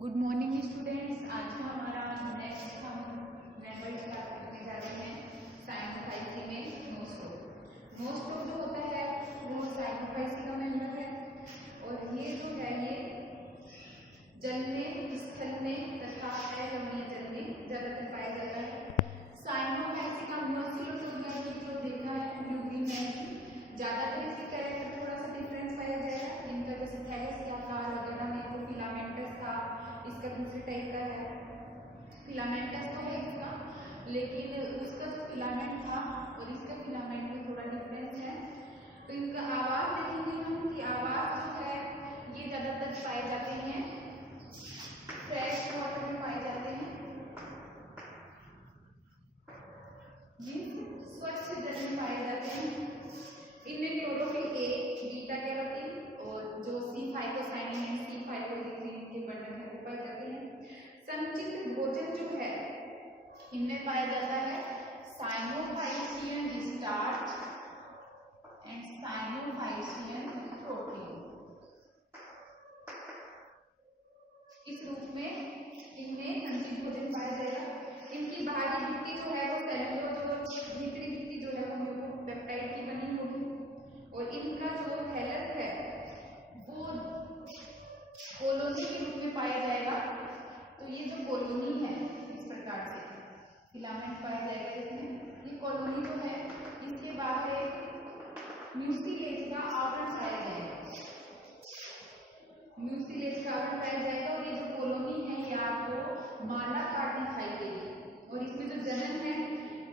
Good morning students. आज का हमारा नेक्स्ट हम मेंबर स्टार्ट करने जा रहे हैं साइनोफाइसी में नोस्टोक। नोस्टोक जो होता है वो साइनोफाइसी का मेंबर है और ये जो है ये जल में, स्थल में तथा अलवणीय जल में ज्यादातर पाया जाता है। साइनोफाइसी का मोसिलोटोमिया की जो देखा है ब्लूग्रीन में ज्यादातर इसके कैरेक्टर में थोड़ा सा डिफरेंस पाया जाएगा। इनका जैसे थैलस क्या था वगैरह में तो फिलामेंटस था, इसका दूसरे टाइप का है। फिलामेंटस तो है इसका, लेकिन उसका जो फिलामेंट था और इसका फिलामेंट में थोड़ा डिफरेंस है। तो इनका आवाज देखेंगे हम कि आवाज जो है ये ज्यादातर पाए जाते हैं फ्रेश वाटर में पाए जाते हैं, ये स्वच्छ जल में पाए जाते हैं। इनमें क्लोरोफिल ए, बीटा कैरोटीन और जो C5 है C5 के बंडल है वो पाए जाते हैं। संचित भोजन जो है इनमें पाया जाता है cyanophycean starch and cyanophycean protein. इस रूप में इनमें संचित भोजन पाया जाएगा। इनकी बाहरी भित्ति जो है वो सेलुलोज और भीतरी भित्ति जो है वो पेप्टाइड की बनी होगी और इनका जो थैलस है वो कॉलोनी के रूप में पाया जाएगा। तो ये जो कॉलोनी है इस प्रकार से फिलामेंट पाया जाएगा इसमें। ये कॉलोनी जो है इसके बाहर एक म्यूसिलेज का आवरण पाया जाएगा, म्यूसिलेज का आवरण पाया जाएगा और ये जो कॉलोनी है ये आपको मालाकार दिखाई देगी। और इसमें जो जनन है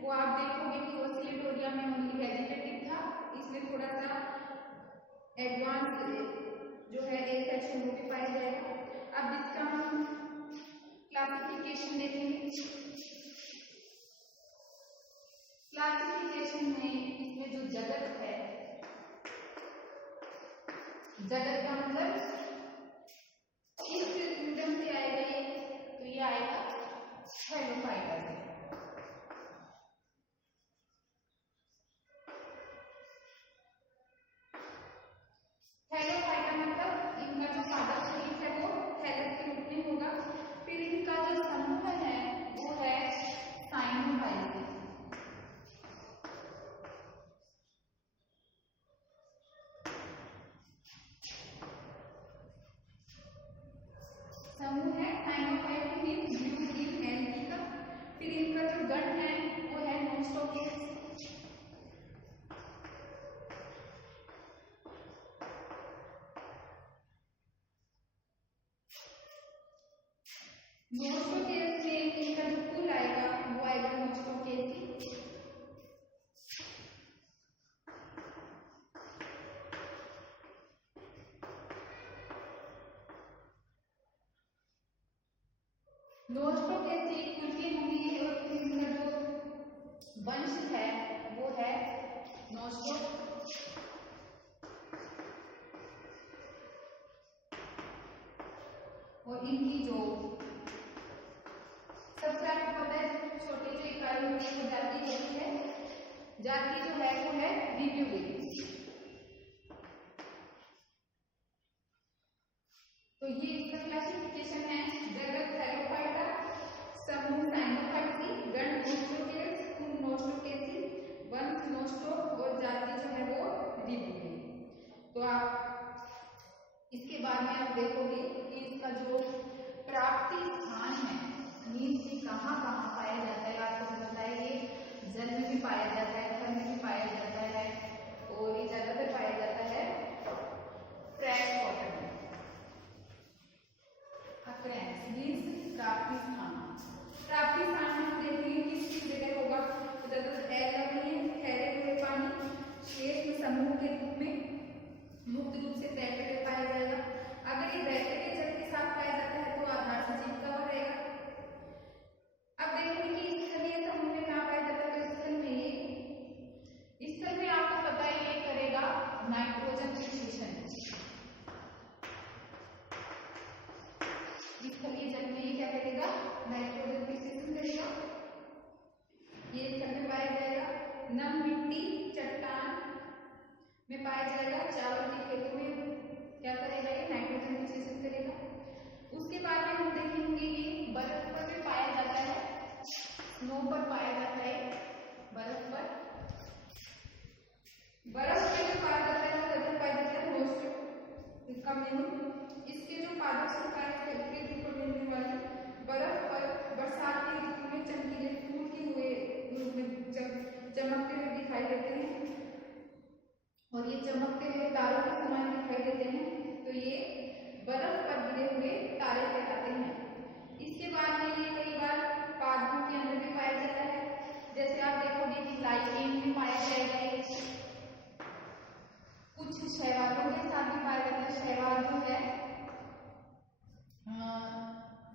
वो आप देखोगे कि ओसिलेटोरिया में ओनली वेजिटेटिव था, इसमें थोड़ा सा एडवांस जो है एक सेक्शन वो भी पाया जाएगा। अब इसका हम क्लासिफिकेशन देखेंगे। क्लासिफिकेशन में इसमें जो जगत है, जगत का मतलब इस सिस्टम से आएगा ये, तो ये आएगा थैलोफाइटा से। थैलोफाइटा मतलब इनका जो सादा शरीर है वो थैलस के रूप में होगा। फिर इनका जो समूह है वो है साइनोफाइसी। समूह है Cyanophyceae means blue green algae का। फिर इनका जो गण है वो है नोस्टोकेस। नोस्टोकेस में इनका जो कुल आएगा वो आएगा नोस्टोकेसी। नोस्टोकेसी कुल की होंगी और फिर इनका जो वंश है वो है नोस्टो। और इनकी जो सबसे आपको पता है छोटे जो इकाई होती है वो जाति होती है, जाति जो है वो है रिव्यूलिंग। तो ये इसका क्लासिफिकेशन है। जगत थैलोफाइटा, समूह साइनोफाइसी, गण नोस्टोकेस, कुल नोस्टोकेसी, वंश नोस्टोक और जाति जो है वो रिव्यूलिंग। तो आप इसके बाद में आप देखोगे कि इसका जो प्राप्ति स्थान है मीन्स कि कहाँ कहाँ पाया जाता है। आपको पता है ये जल में भी पाया जाता है, फल में भी पाया जाता है और ये ज्यादातर पाया जाता है फ्रेश वाटर में। अक्रेंस मीन्स प्राप्ति स्थान। प्राप्ति स्थान में हम देखेंगे किस जगह होगा, तो ज्यादातर अलवणीय ठहरे हुए पानी शेष में समूह के रूप में मुक्त रूप से बहते हुए पाया जाएगा। अगर ये बहते हुए जल के साथ पाया जाता है तो आधार से चिपका हुआ रहेगा। अब देखेंगे कि स्थलीय समूह में कहाँ पाया जाता है, तो स्थल में आपको पता है ये करेगा नाइट्रोजन फिक्सेशन। स्थलीय जल में ये क्या करेगा, नाइट्रोजन फिक्सेशन करेगा। ये स्थल में पाया जाएगा। नम मिट्टी चट्टान में पाया जाएगा। चावल के खेतों में क्या करेगा, ये नाइट्रोजन फिक्सेशन करेगा। उसके बाद में हम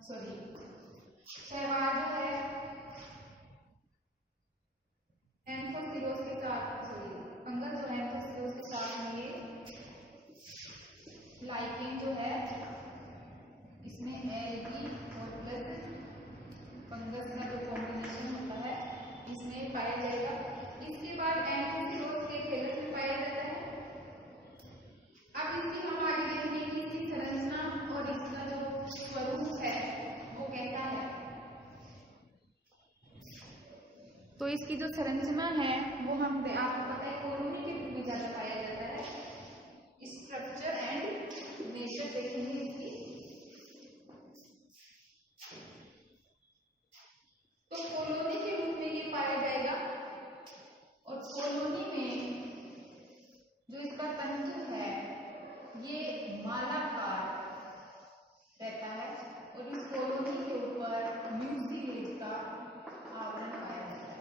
सॉरी शैवाल जो है एंथोसिलोज के साथ, सॉरी फंगस जो है एंथोसिलोज के साथ में ये लाइकेन जो है इसमें एल्गी और प्लस फंगस का जो कॉम्बिनेशन होता है इसमें पाया जाएगा। इसके बाद एंथोसिलोज के खेलक में पाया जाता है। अब इसकी हम आगे देखेंगे कि इसकी संरचना और इसका जो स्वरूप है वो कैसा है। तो इसकी जो संरचना है वो हम आपको पता है कॉलोनी के रूप में ज्यादा पाया जाता है। स्ट्रक्चर एंड नेचर देखेंगे इसकी। तो कॉलोनी के रूप में ये पाया जाएगा और कॉलोनी में जो इसका तंतु है ये मालाकार रहता है और इस कॉलोनी के ऊपर म्यूसिलेज का आवरण पाया जाता है।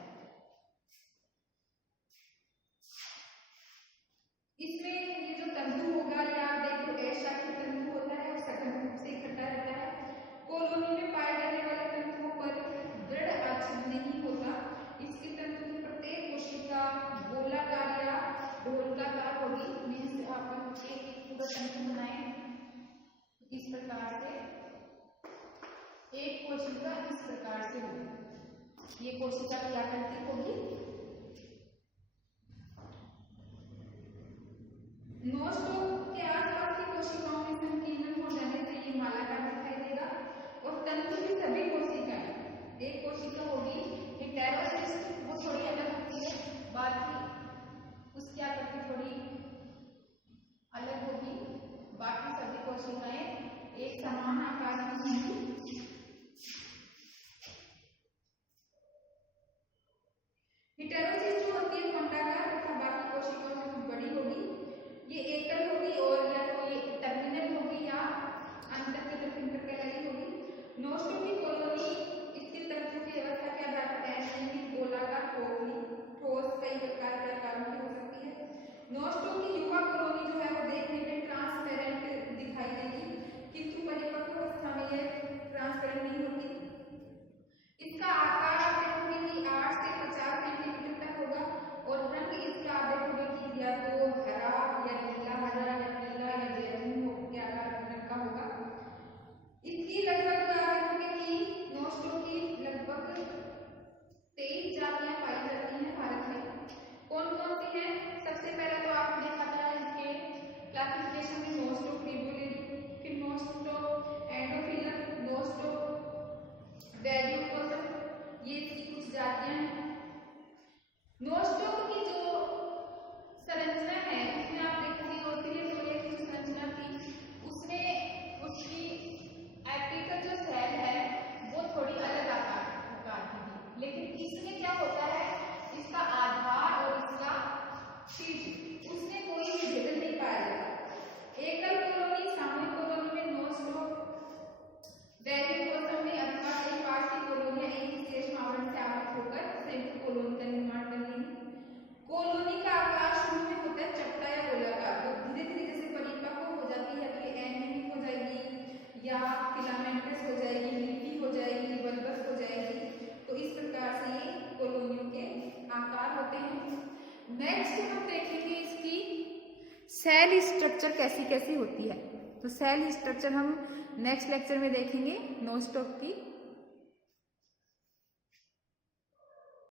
इसमें ये जो तंतु होगा या देखो ऐसा कि तंतु होता है और सघन रूप से इकट्ठा रहता है। कॉलोनी में पाए जाने वाले तंतुओं पर दृढ़ आच्छादन नहीं होता। इसके तंतु की प्रत्येक कोशिका गोलाकार या ढोलकाकार होगी। मीन्स आप एक पूरा तंतु बनाए इस प्रकार से, एक कोशिका इस प्रकार से होगी। ये कोशिका की आकृति होगी। नोस्टोक के आसपास की कोशिकाओं में संकीर्ण हो जाने से ये मालाकार दिखाई देगा और तंतु की सभी कोशिकाएं, एक कोशिका होगी हेटेरोसिस्ट, वो थोड़ी अलग होती है, बाकी उसकी आकृति थोड़ी अलग होगी। बाकी सभी कोशिकाएं एक समान आकार की होंगी। हेटेरोसिस्ट जो होती है खंडाकार तथा बाकी कोशिकाओं से कुछ बड़ी होगी। ये एकल होगी और या तो ये टर्मिनल होगी या अंतर के जो फिंगर कहलाई होगी। नोस्टोक की कॉलोनी इसके तंतु की व्यवस्था के आधार पर ऐसी गोलाकार, खोखली, ठोस कई प्रकार के आकारों की हो सकती है। नोस्टोक की युवा कॉलोनी जो है वो देखने में ट्रांसपेरेंट दिखाई देगी, किंतु परिपक्व अवस्था में यह ट्रांसपेरेंट नहीं होती। इसका आकार आप देखोगे कि 8 से 50 सेंटीमीटर तक होगा और रंग इसका आप देखोगे कि या तो हरा या नीला, हरा या पीला या जैस्मिन के आकार रंग का होगा। इसकी लगभग आप देखोगे कि नोस्टोक की लगभग 23 जातियां पाई जाती हैं भारत में। कौन कौन सी हैं? सबसे पहले तो आपने देखा था इसके क्लासिफिकेशन में नोस्टोक ट्रिबुलेरी, फिर नोस्टोक एंडोफिलम, नोस्टोक रेडियोकोसम, ये कुछ जातियां हैं। नोस्टोक की जो संरचना है उसमें आप देखोगे ओसिलेटोरिया की जो संरचना थी उसमें उसकी एपिकल जो सेल है वो थोड़ी अलग आकार की थी, लेकिन इसमें क्या होता है इसका आधार और इसका शीर्ष उसमें कोई भी भेदन नहीं पाया जाता। एकल कॉलोनी, सामूहिक कॉलोनी में नोस्टोक, रेडियोकोसम में अथवा कई पास की कॉलोनियां एक विशेष आवरण से आवृत होकर संयुक्त कॉलोनी का निर्माण कर रही हैं। कॉलोनी का आकार शुरू में होता है चपटा या गोलाकार, तो धीरे धीरे जैसे परिपक्व हो जाती है तो ये एनीमिक हो जाएगी या फिलामेंटस हो जाएगी, लीफी हो जाएगी, बल्बस हो जाएगी। तो इस प्रकार से ये कॉलोनियों के आकार होते हैं। नेक्स्ट हम देखेंगे इसकी सेल स्ट्रक्चर कैसी कैसी होती है। तो सेल स्ट्रक्चर हम नेक्स्ट लेक्चर में देखेंगे नोस्टोक की।